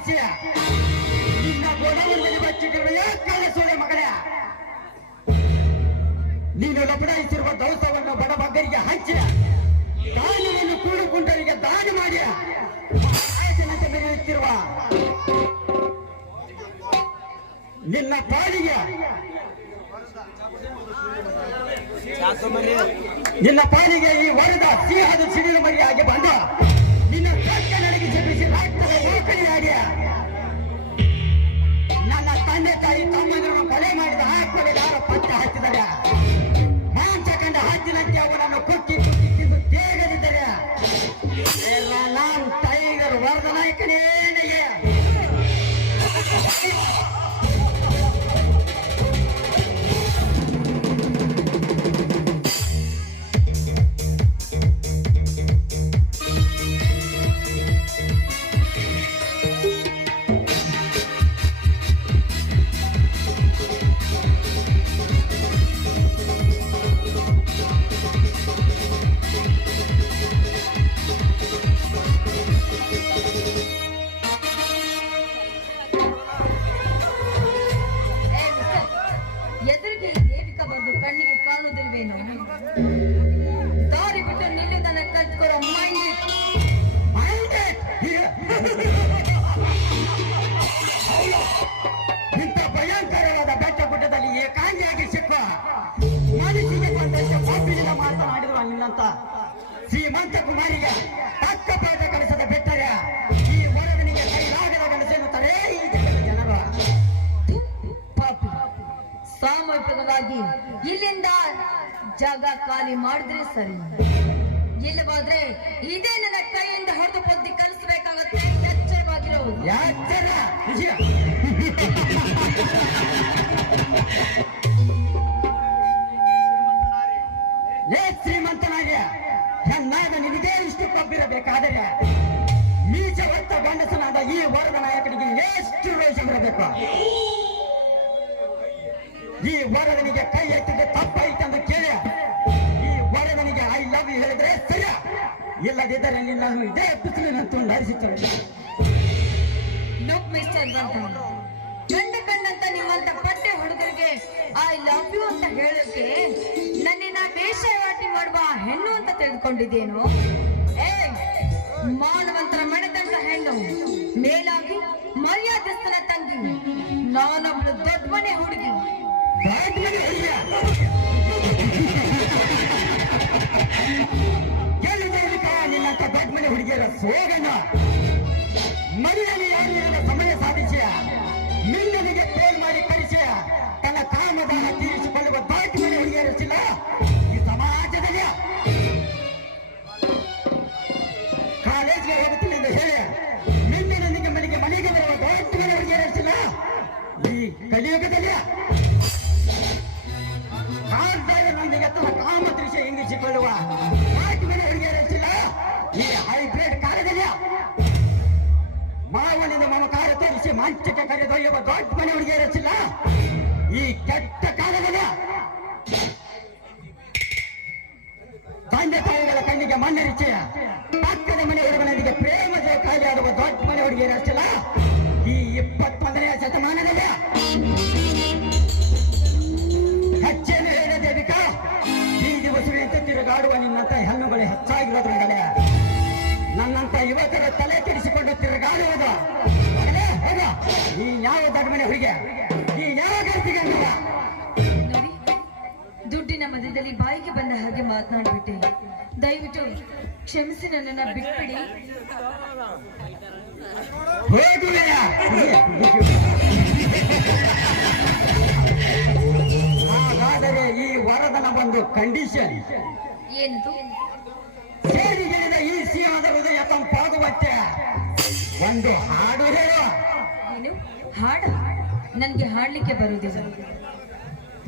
ಹಾಯಿಸಿಯ ನಿನ್ನ ಗೊಡವಲ್ಲಿ ಬಚ್ಚಿಟ್ಟಿರುವ ಯಾಕಾಲ ಸೂಳೆ ಮಗಳೇ, ನೀನು ಲಪಡಾಯಿಸಿರುವ ದವಸವನ್ನು ಬಡಬಗ್ಗರಿಗೆ ಹಂಚಿ ದಾನವನ್ನು ಕೂಡುಕುಂಟರಿಗೆ ದಾನ ಮಾಡಿ ಆಯತನಂತೆ ಮೆರೆಯುತ್ತಿರುವ ನಿನ್ನ ಪಾಲಿಗೆ ಈ ವರದ ಸಿಂಹದ ಸಿಡಿಲು ಮರಿಯಾಗಿ ಬಂದ ನಿನ್ನ ಕಷ್ಟ ನನಗೆ ಜಪಿಸಿ ರಾಷ್ಟ್ರದ ಮೋಕಳಿಯಾಗಿ ನನ್ನ ತಂದೆ ತಾಯಿ ತಮ್ಮಂದಿರನ್ನು ಕೊಲೆ ಮಾಡಿದ ಆ ಕೊಲೆಗಾರ ಪತ್ತೆ ಹಚ್ಚಿದರೆ ಮಾಂಸ ಕಂಡ ಹಚ್ಚಿನಂತೆ ಅವನನ್ನು ಕುಕ್ಕಿ ಕುಕ್ಕಿ ತಿಂದು ತೇಗದಿದ್ದರೆ ನಾನು ಟೈಗರ್ ವರದ ನಾಯಕನೇನೆಯೇ ದಾರಿ ಬಿಟ್ಟು ನಿಲ್ಲುವುದನ್ನು ಕಲ್ತ್ಕೊರೋ ಇಂಥ ಭಯಂಕರವಾದ ಬೆಟ್ಟ ಗುಡ್ಡದಲ್ಲಿ ಏಕಾಂಗಿಯಾಗಿ ಸಿಕ್ಕ ಮನಸ್ಸಿಗೆ ಬಂದಷ್ಟು ಪಾಪಿನಿಂದ ಮಾತನಾಡಿರುವ ನಿನ್ನಂತ ಶ್ರೀಮಂತ ಕುಮಾರಿಗೆ ತಕ್ಕ ಪಾಠ ಕಲಿಸದ ಬಿಟ್ಟರೆ ಈ ವರದನಿಗೆ ಕೈಲಾಗದ ಗಣಸೆನ್ನುತ್ತಾರೆ ಈ ಜಗದ ಜನರು. ಪಾಪಿ ಸಾಮೂಹಿಕವಾಗಿ ಇಲ್ಲಿಂದ ಜಾಗ ಖಾಲಿ ಮಾಡಿದ್ರೆ ಸರಿ, ಇಲ್ಲವಾದ್ರೆ ಇದೇ ನನ್ನ ಕೈಯಿಂದ ಹೊಡೆದು ಬುದ್ಧಿ ಕಲಿಸಬೇಕಾಗುತ್ತೆ. ಎಚ್ಚರವಾಗಿರೋದು. ಶ್ರೀಮಂತನಾಗಿ ಹೆಣ್ಣಾದ ನಿನಗೆ ಇಷ್ಟು ಕೊಬ್ಬಿರಬೇಕಾದರೆ ನೀಚ ಹೊತ್ತ ಗಂಡಸನಾದ ಈ ವರದ ನಾಯಕನಿಗೆ ಎಷ್ಟು ರೋಷ ಬರಬೇಕು. ಈ ವರದನಿಗೆ ಕೈ ಎತ್ತಿದ್ರೆ ತಪ್ಪಾಯ್ತು ಕೇಳಿ ಈ ವರದನಿಗೆ ಐ ಲವ್ ಯು ಹೇಳಿದ್ರೆ ಸರಿಯ, ಇಲ್ಲದಿದ್ದರೆ ನಿನ್ನನ್ನು ಇದೇ ಬಿಸಿಲಿನಂತೂ ಹರಿಸುತ್ತೇನೆ. ಗಂಡ ಗಂಡಂತ ನಿಮ್ಮಂತ ಪಟ್ಟೆ ಹುಡುಗರಿಗೆ ಐ ಲವ್ ಯು ಅಂತ ಹೇಳೋಕೆ ನನ್ನಿನ ವೇಷವಾಟಿ ಮಾಡುವ ಹೆಣ್ಣು ಅಂತ ತಿಳಿದುಕೊಂಡಿದ್ದೇನು? ಮಾನವಂತರ ಮನೆತಂಡ ಹೆಣ್ಣು, ಮೇಲಾಗಿ ಮರ್ಯಾದಸ್ಥನ ತಂಗಿ, ನಾನೊಬ್ಳು ದೊಡ್ಡ ಮನೆ ಹುಡುಗಿ. ನಿನ್ನಂತ ದೊಡ್ಡ ಮನೆ ಹುಡುಗಿಯರ ಸೋಗಣ್ಣ ಮನೆಯಲ್ಲಿ ಯಾರಿರದ ಸಮಯ ಸಾಧಿಸಿ ಮಿಲ್ಲನಿಗೆ ಫೋನ್ ಮಾಡಿ ಕಳಿಸಿ ತನ್ನ ಕಾಮದಾನ ತೀರಿಸಿಕೊಳ್ಳುವ ದೊಡ್ಡ ಮನೆ ಹುಡುಗಿಯರಿಸಿಲ್ಲ ಈ ಸಮಾಜದಲ್ಲಿ. ಕಾಲೇಜ್ಗೆ ಹೋಗುತ್ತಿಲ್ಲ ಎಂದು ಹೇಳಿ ಮಿಲ್ಲಿನೊಂದಿಗೆ ಮನೆಗೆ ಬರುವ ದೊಡ್ಡ ಮನೆ ಹುಡುಗಿಯರಿಸಿಲ್ಲ ಈ ಕಲಿಯುಗದಲ್ಲಿ. ನೊಂದಿಗೆ ತನ್ನ ಕಾಮ ದೃಶ್ಯ ಹಿಂಗಿಸಿಕೊಳ್ಳುವ ದೊಡ್ಡ ಮನೆ ಹುಡುಗಿಯರಿಸಿಲ್ಲ ಈ ಹೈಬ್ರಿಡ್ ಕಾಲದಲ್ಲಿ. ಮಾವನಿಂದ ಮಮಕಾರ ತೋರಿಸಿ ಮಂಚಕ್ಕೆ ಕರೆದೊಯ್ಯುವ ದೊಡ್ಡ ಮನೆ ಹುಡುಗಿಯರಿಸಿಲ್ಲ ಈ ಕೆಟ್ಟ ಕಾಲದಲ್ಲಿ. ತಂದೆ ತಾಯಿಗಳ ಕಣ್ಣಿಗೆ ಮಣ್ಣರಿಸಿ ಪಕ್ಕದ ಮನೆ ಹುಡುಗನೊಂದಿಗೆ ಪ್ರೇಮ ಜಯಕಾರಿ ಆಡುವ ದೊಡ್ಡ ಮನೆ ಹುಡುಗಿಯರಷ್ಟಿಲ್ಲ ಈ 21ನೇ ಶತಮಾನದಲ್ಲಿ. ಹೆಚ್ಚೇನು ಹೇಳದೇವಿಕ, ಈ ದಿವಸವಿಂತ ತಿರುಗಾಡುವ ನಿನ್ನಂತ ಹೆಣ್ಣುಗಳು ಹೆಚ್ಚಾಗಿರೋದ್ರಿಂದಲೇ ನನ್ನಂತ ಯುವಕರ ತಲೆ ಕೆಡಿಸಿಕೊಂಡು ತಿರುಗಾಡುವುದು. ಈ ಯಾವ ದೊಡ್ಡ ಮನೆ ಹುಡುಗಿ, ಈ ಯಾವ ಗರ್ತಿಗೆ ನೋಡಿ, ದುಡ್ಡಿನ ಮಧ್ಯದಲ್ಲಿ ಬಾಯಿಗೆ ಬಂದ ಹಾಗೆ ಮಾತನಾಡ್ಬಿಟ್ಟೆ. ದಯವಿಟ್ಟು ಕ್ಷಮಿಸಿ ನನ್ನನ್ನ ಬಿಟ್ಬಿಡಿ. ಹಾಗಾದರೆ ಈ ವರದನ ಒಂದು ಕಂಡೀಷನ್ ಏನದು? ಸೇರಿಗಿಳಿದ ಈ ಸಿಂಹದ ಹೃದಯ ತಂಪಾಗುವಂತೆ ಒಂದು ಹಾಡು ಹೇಳು. ಏನು ಹಾಡ? ನನ್ಗೆ ಹಾಡ್ಲಿಕ್ಕೆ ಬರುವುದಿಲ್ಲ.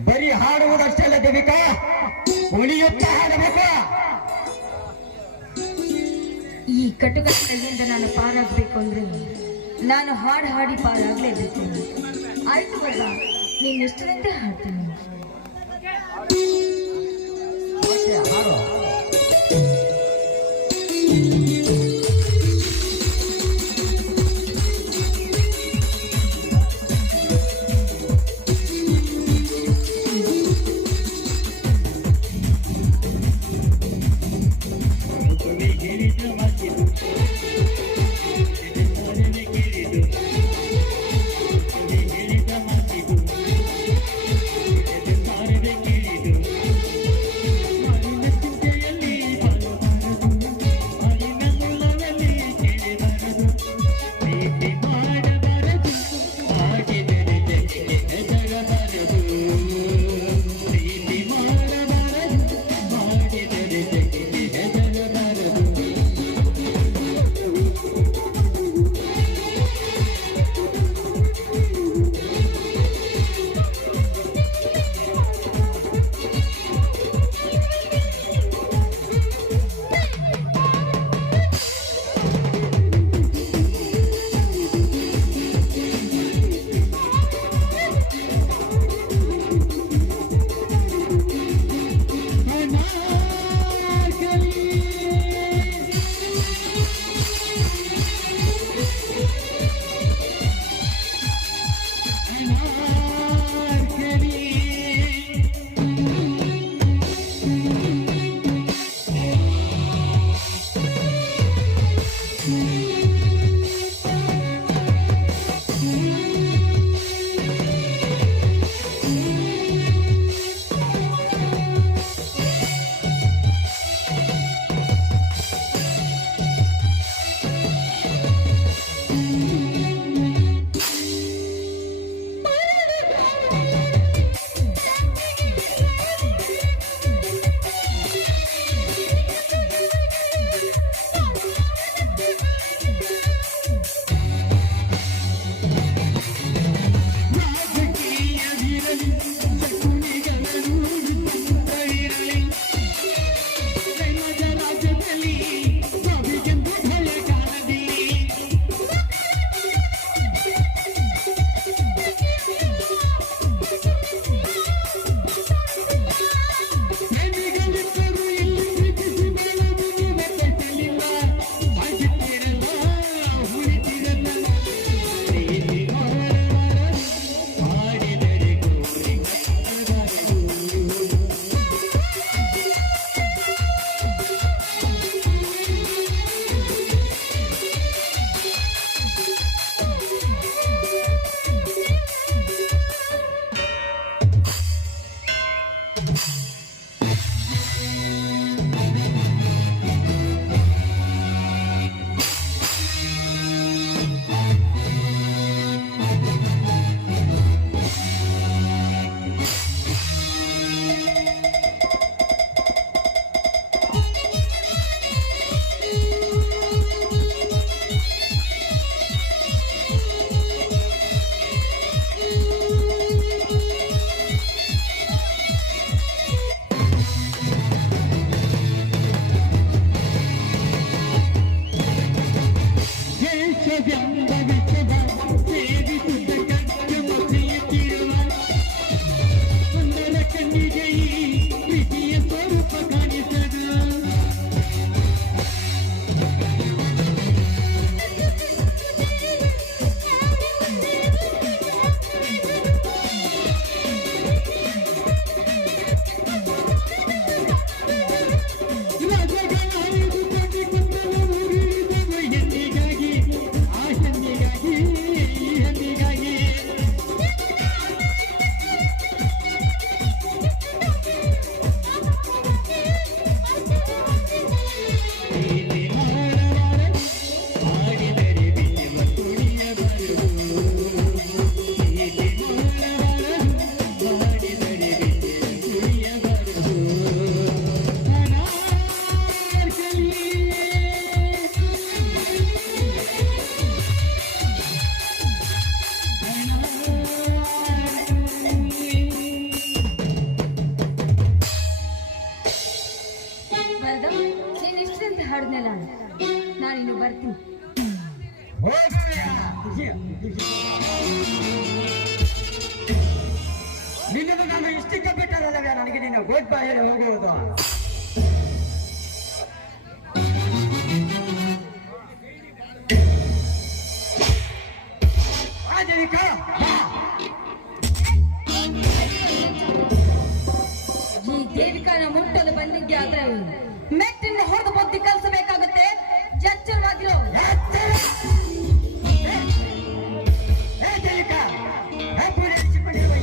ಬರೀ ಹಾಡುವುದಷ್ಟೇ ಅಲ್ಲ ದೇವಿಕಾ, ಕುಣಿಯುತ್ತಾ ಹಾಡಬೇಕು. ಈ ಕಟುಕರ ಕೈಯಿಂದ ನಾನು ಪಾರಾಗಬೇಕು ಅಂದ್ರೆ ನಾನು ಹಾಡು ಹಾಡಿ ಪಾರಾಗಲೇಬೇಕು. ಆಯ್ತು ಅಲ್ವಾ, ನೀನಿಷ್ಟದಂತೆ ಹಾಡ್ತೀನಿ. ಹಾಡು. ನಿನ್ನದು ನಾನು ಇಷ್ಟಕ್ಕೆ ಬಿಟ್ಟದಲ್ಲವೇ ನನಗೆ ನೀನು ಗೋಡ್ಬಾಯಲ್ಲಿ ಹೋಗುವುದು. ಈ ದೇವಿಕನ ಮುಟ್ಟಲು ಬಂದಿದ್ದೆ ಆದ್ರೆ ಮೆಟ್ಟಿನ ಹೊಡೆದು ಬುದ್ಧಿ ಕಲಿಸಬೇಕಾಗುತ್ತೆ. ಎಚ್ಚರವಾಗಿರೋ.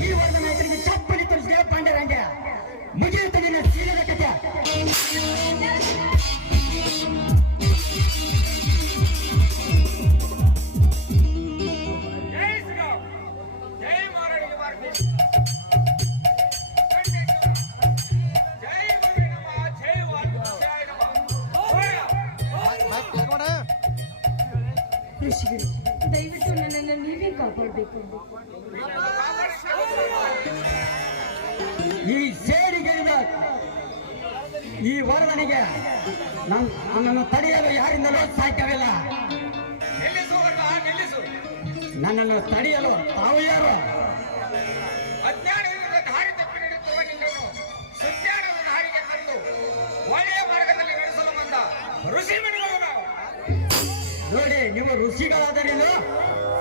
ಈ ವರ್ಗ ನಾಯಕರಿಗೆ ಚಪ್ಪಲಿ ತೋರಿಸಿದೆ ಪಾಂಡರಂಗೆ ಮುಗಿಯುತ್ತೆ ನಿನ್ನ ಸೀಲದ ಕಥೆ. ಋಷಿಗಳು ದಯವಿಟ್ಟು ನನ್ನನ್ನು ನೀವೇ ಕಾಪಾಡಬೇಕು. ಈ ಸೇರಿಗೆಯಿಂದ ಈ ವರದನಿಗೆ ನನ್ನನ್ನು ತಡೆಯಲು ಯಾರಿಂದಲೂ ಸಾಧ್ಯವಿಲ್ಲ. ನನ್ನನ್ನು ತಡೆಯಲು ತಾವು ಯಾರು? ಅಜ್ಞಾನದಿಂದ ದಾರಿ ತಪ್ಪಿ ನಡೆಯುತ್ತಿರುವ ನಿನ್ನನ್ನು ಸುಜ್ಞಾನದ ದಾರಿಗೆ ತಂದು ಒಳ್ಳೆಯ ಮಾರ್ಗದಲ್ಲಿ ನಡೆಸಲು ಬಂದ ಋಷಿಮುನಿಗಳು ನಾವು. ನೋಡಿ, ನೀವು ಋಷಿಗಳಾದರೇನು,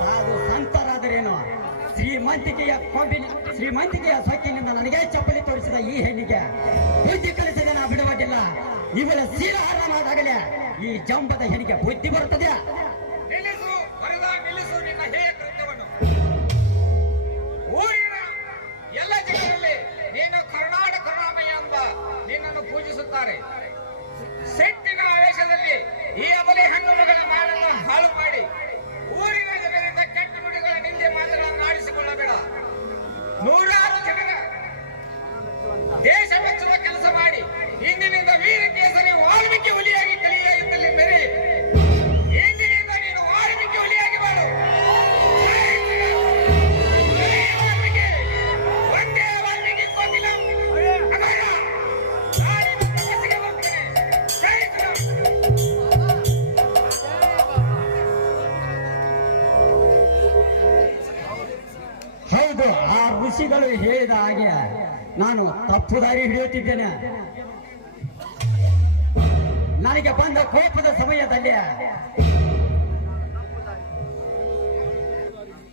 ಸಾಧು ಸಂತರಾದರೇನು, ಶ್ರೀಮಂತಿಕೆಯ ಸೊಕ್ಕಿನಿಂದ ನನಗೆ ಚಪ್ಪಲಿ ತೋರಿಸಿದ ಈ ಹೆಣ್ಣಿಗೆ ಬುದ್ಧಿ ಕಲಿಸಿದ ನಾ ಬಿಡುವುದಿಲ್ಲ. ಇವಳ ಶೀಲಹಾರನಾದಾಗಲೇ ಈ ಜಂಬದ ಹೆಣ್ಣಿಗೆ ಬುದ್ಧಿ ಬರುತ್ತದೆ. ನಿಲ್ಲಿಸು ವರದ, ನಿಲ್ಲಿಸು ನಿನ್ನ ಹೇಯ ಕೃತ್ಯವನ್ನು. ಊರಿನ ಎಲ್ಲ ಜನರಲ್ಲಿ ನೀನು ಕರ್ನಾಟಕ ಕರುಣಾಮಯ್ಯ ಎಂಬ ನಿನ್ನನ್ನು ಪೂಜಿಸುತ್ತಾರೆ. ಸೆಟ್ಟಿನ ಆವೇಶದಲ್ಲಿ ಈ ಅಬಲೆ ಹೆಣ್ಣು ಮಗಳ ಮಾನನ್ನು ಹಾಳು ಮಾಡಿ ಊರಿನ ಜನರಿಂದ ಕೆಟ್ಟ ನುಡಿಗಳ ನಿಂದೆ ಮಾತುಗಳನ್ನು ಆಡಿಸಿಕೊಳ್ಳಬೇಡ. ನೂರಾರು ಜನರ ದೇಶ ಮೆಚ್ಚುವ ಕೆಲಸ ಮಾಡಿ ಇಂದಿನಿಂದ ವೀರ ಕೇಸರಿ ವಾಲ್ಮೀಕಿ ಹುಲಿಯಾಗಿ ಕಲಿಯಾಗಿದ್ದಲ್ಲಿ ಮೆರಿ. ಇಂದಿನಿಂದ ನೀನು ವಾಲ್ಮೀಕಿ ಹುಲಿಯಾಗಿ ಮಾಡು. ಒಂದೇ ವಾಲ್ಮೀಕಿ ಕೋಗಿಲ ಅಗೋಣ. ನಾನಿನ್ನು ತಪಸ್ಸಿಗೆ ಹೋಗ್ತೇನೆ. ಜೈ ಶ್ರೀರಾಮ್. ಹೌದು, ಆ ಋಷಿಗಳು ಹೇಳಿದ ಹಾಗೆ ನಾನು ತಪ್ಪು ದಾರಿ ಹಿಡಿಯುತ್ತಿದ್ದೇನೆ. ನನಗೆ ಬಂದ ಕೋಪದ ಸಮಯದಲ್ಲಿ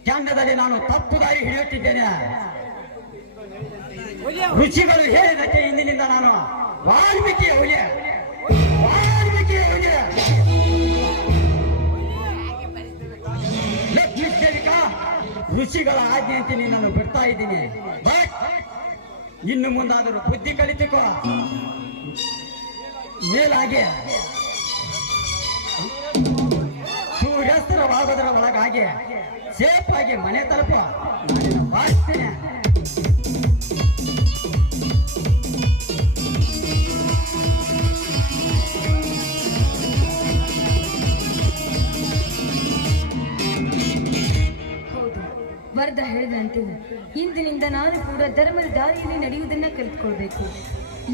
ಕೆಂಡದಲ್ಲಿ ನಾನು ತಪ್ಪು ದಾರಿ ಹಿಡಿಯುತ್ತಿದ್ದೇನೆ. ಋಷಿಗಳು ಹೇಳಿದಂತೆ ಇಂದಿನಿಂದ ನಾನು ವಾಲ್ಮೀಕಿಯ ಹುಲಿ. ಲಕ್ಷ್ಮೀ ಸೇವಿಕಾ, ಋಷಿಗಳ ಆಜ್ಞೆಯಂತೆ ನಿನ್ನನ್ನು ಬಿಡ್ತಾ ಇದ್ದೀನಿ. ಬಟ್ ಇನ್ನು ಮುಂದಾದರೂ ಬುದ್ಧಿ ಕಲಿತುಕೋ. ಮೇಲಾಗಿ ಸೂರ್ಯಾಸ್ತರವಾಗೋದರ ಒಳಗಾಗಿ ಸೇಫ್ ಆಗಿ ಮನೆ ತಲುಪ ನಾನು ಬಾಳ್ತೇನೆ. ವರದ ಹೇಳಿದಂತೆ ಇಂದಿನಿಂದ ನಾನು ಕೂಡ ಧರ್ಮದ ದಾರಿಯಲ್ಲಿ ನಡೆಯುವುದನ್ನ ಕಲಿತ್ಕೊಳ್ಬೇಕು.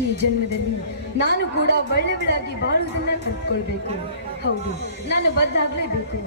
ಈ ಜನ್ಮದಲ್ಲಿ ನಾನು ಕೂಡ ಒಳ್ಳೆಯವಳಾಗಿ ಬಾಳುವುದನ್ನ ಕಲಿತ್ಕೊಳ್ಬೇಕು. ಹೌದು, ನಾನು ಬದಲಾಗಲೇಬೇಕು.